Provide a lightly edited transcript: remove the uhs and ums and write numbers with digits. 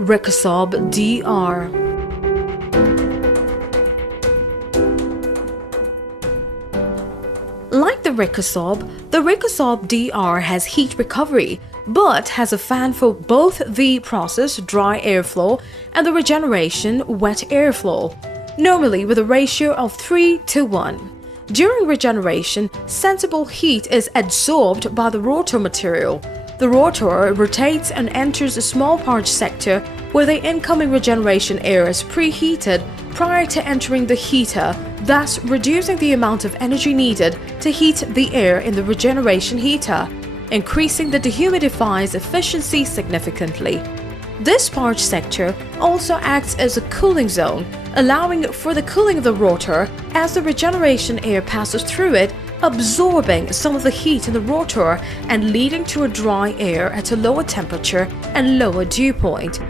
Recusorb DR. Like the Recusorb DR has heat recovery, but has a fan for both the process dry airflow and the regeneration wet airflow, normally with a ratio of 3:1. During regeneration, sensible heat is absorbed by the rotor material. The rotor rotates and enters a small purge sector where the incoming regeneration air is preheated prior to entering the heater, thus reducing the amount of energy needed to heat the air in the regeneration heater, increasing the dehumidifier's efficiency significantly. This purge sector also acts as a cooling zone, allowing for the cooling of the rotor as the regeneration air passes through it, absorbing some of the heat in the rotor and leading to a dry air at a lower temperature and lower dew point.